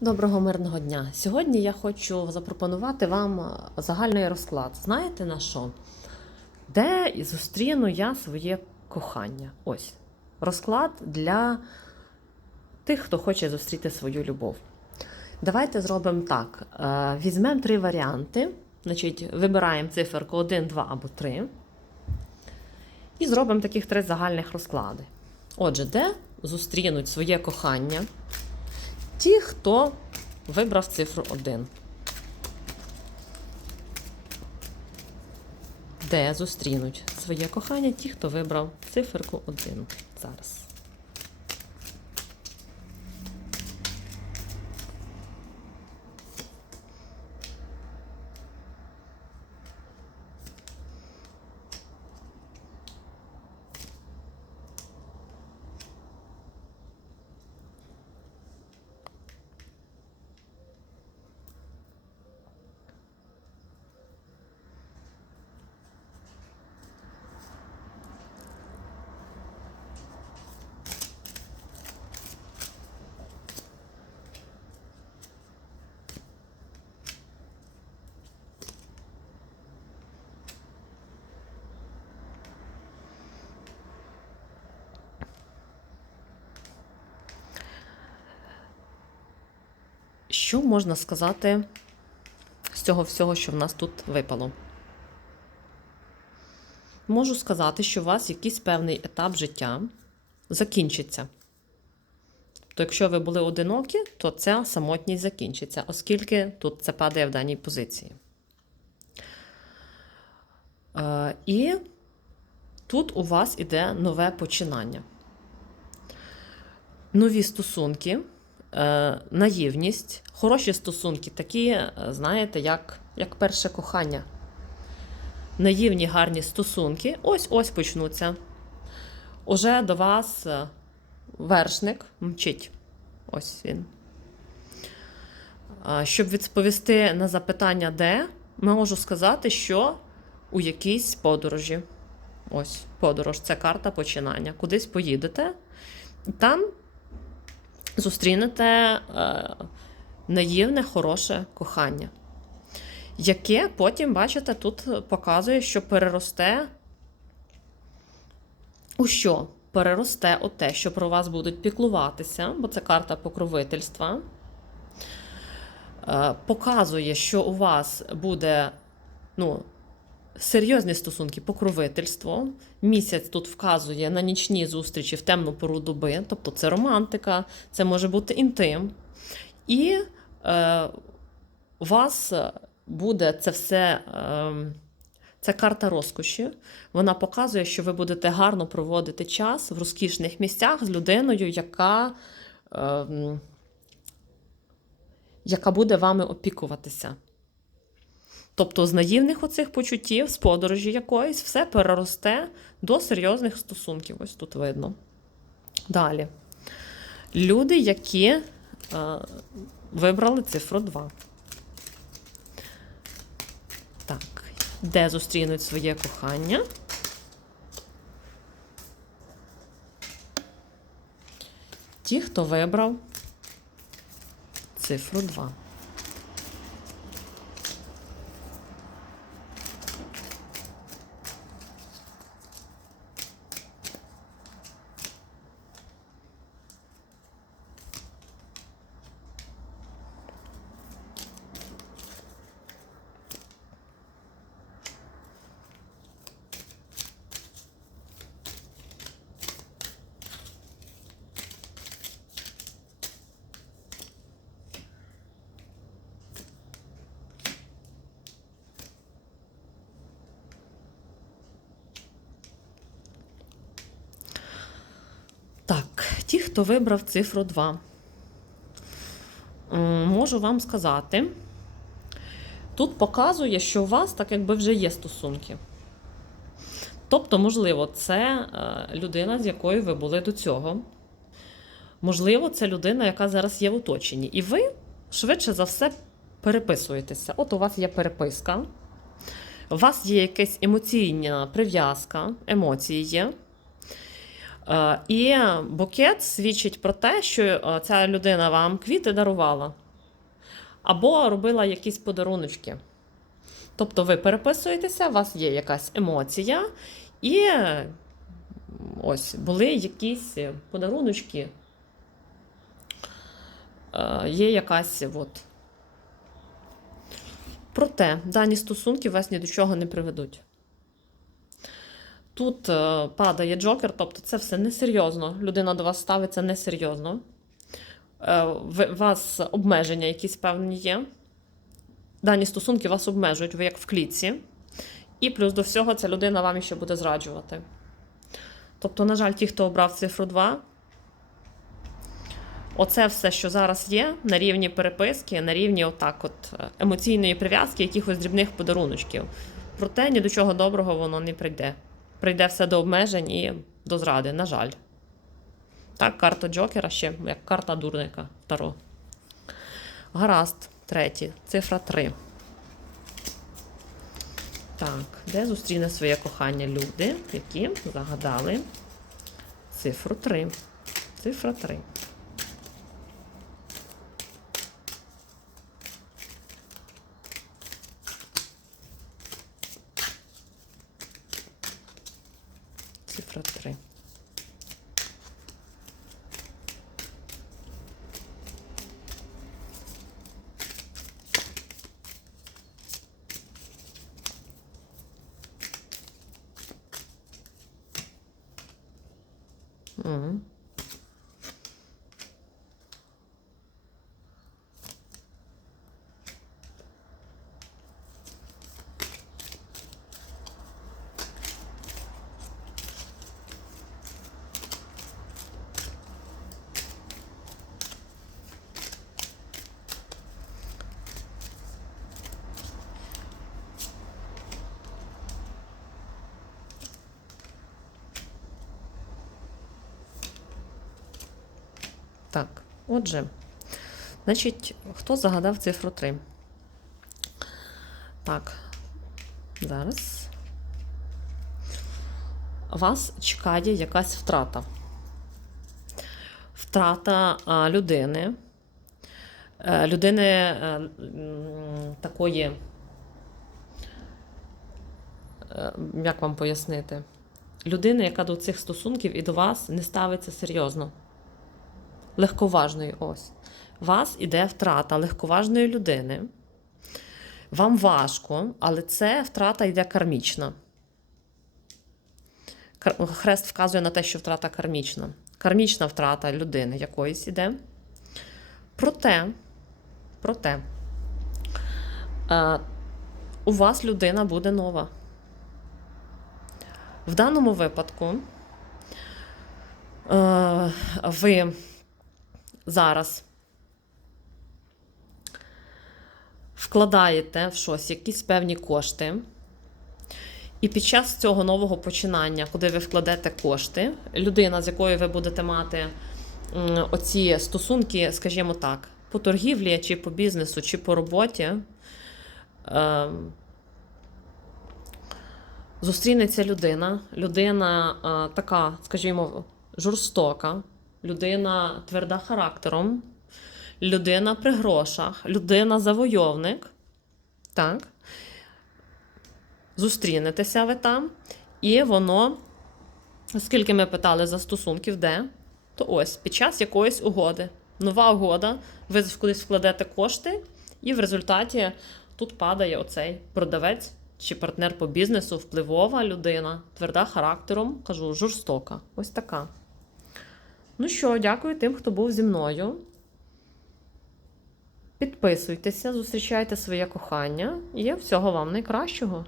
Доброго мирного дня. Сьогодні я хочу запропонувати вам е, загальний розклад. Знаєте на що? Де зустріну я своє кохання? Ось розклад для тих, хто хоче зустріти свою любов. Давайте зробимо так: Е, візьмемо три варіанти. Значить, вибираємо циферку 1, 2 або 3. І зробимо таких три загальних розклади. Отже, де зустрінуть своє кохання? Ті, хто вибрав цифру 1. Де зустрінуть своє кохання ті, хто вибрав циферку 1 зараз. Що можна сказати з цього всього, що в нас тут випало? Можу сказати, що у вас якийсь певний етап життя закінчиться. То якщо ви були одинокі, то ця самотність закінчиться, оскільки тут це падає в даній позиції. Е, і тут у вас іде нове починання. Нові стосунки, наївність, хороші стосунки, такі, е, знаєте, як, як перше кохання. Наївні гарні стосунки, ось-ось почнуться. Уже до вас е, вершник мчить. Ось він. Щоб відповісти на запитання, де, можу сказати, що у якійсь подорожі. Ось, подорож це карта починання. Кудись поїдете, там зустрінете е, наївне, хороше кохання, яке потім, бачите, тут показує, що переросте у що? Переросте у те, що про вас будуть піклуватися, бо це карта покровительства. Е, Показує, що у вас буде ну, серйозні стосунки, покровительство. Місяць тут вказує на нічні зустрічі в темну пору доби, тобто це романтика, це може бути інтим. І е, вас буде це все. Е, це карта розкоші. Вона показує, що ви будете гарно проводити час в розкішних місцях з людиною, яка, е, яка буде вами опікуватися. Тобто з наївних оцих почуттів, з подорожі якоїсь, все переросте до серйозних стосунків. Ось тут видно. Далі. Люди, які е, вибрали цифру 2. Так, де зустрінуть своє кохання? Ті, хто вибрав цифру 2. Так, ті, хто вибрав цифру 2, можу вам сказати, тут показує, що у вас так якби вже є стосунки. Тобто, можливо, це е, людина, з якою ви були до цього. Можливо, це людина, яка зараз є в оточенні. І ви швидше за все переписуєтеся. От у вас є переписка, у вас є якась емоційна прив'язка, емоції є. Е, І букет свідчить про те, що е, ця людина вам квіти дарувала. або робила якісь подаруночки. Тобто ви переписуєтеся, у вас є якась емоція, і ось були якісь подаруночки. Е, Є якась от. Проте дані стосунки вас ні до чого не приведуть. Тут е, падає джокер, тобто це все несерйозно. Людина до вас ставиться несерйозно. Е, У вас обмеження якісь певні є. Дані стосунки вас обмежують, ви як в клітці. І плюс до всього ця людина вам ще буде зраджувати. Тобто, на жаль, ті, хто обрав цифру 2, оце все, що зараз є, на рівні переписки, на рівні отак от е, емоційної прив'язки, якихось дрібних подаруночків. Проте ні до чого доброго воно не прийде. Прийде все до обмежень і до зради, на жаль. Так, карта Джокера ще як карта дурника Таро. Гаразд, третій, цифра 3. Так, де зустріне своє кохання люди, які загадали цифру 3. Цифра 3. Mm. Отже, значить, хто загадав цифру 3? Так, зараз. Вас чекає якась втрата. Втрата людини. Е, людини е, такої. е, Як вам пояснити? Людини, яка до цих стосунків і до вас не ставиться серйозно легковажної ось. Вас іде втрата легковажної людини. Вам важко, але це втрата йде кармічна. Хрест вказує на те, що втрата кармічна. Кармічна втрата людини якоїсь іде. Проте, проте, е, у вас людина буде нова. В даному випадку е, ви зараз вкладаєте в щось якісь певні кошти. І під час цього нового починання, куди ви вкладете кошти, людина, з якою ви будете мати оці стосунки, скажімо так, по торгівлі, чи по бізнесу, чи по роботі, ем, зустрінеться людина. Людина е, така, скажімо, жорстока, людина тверда характером, людина при грошах, людина завойовник. Так. Зустрінетеся ви там, і воно, оскільки ми питали за стосунків, де, то ось під час якоїсь угоди. Нова угода, ви кудись вкладете кошти, і в результаті тут падає оцей продавець чи партнер по бізнесу, впливова людина, тверда характером, кажу, жорстока. Ось така. Ну що, дякую тим, хто був зі мною. Підписуйтеся, зустрічайте своє кохання і всього вам найкращого.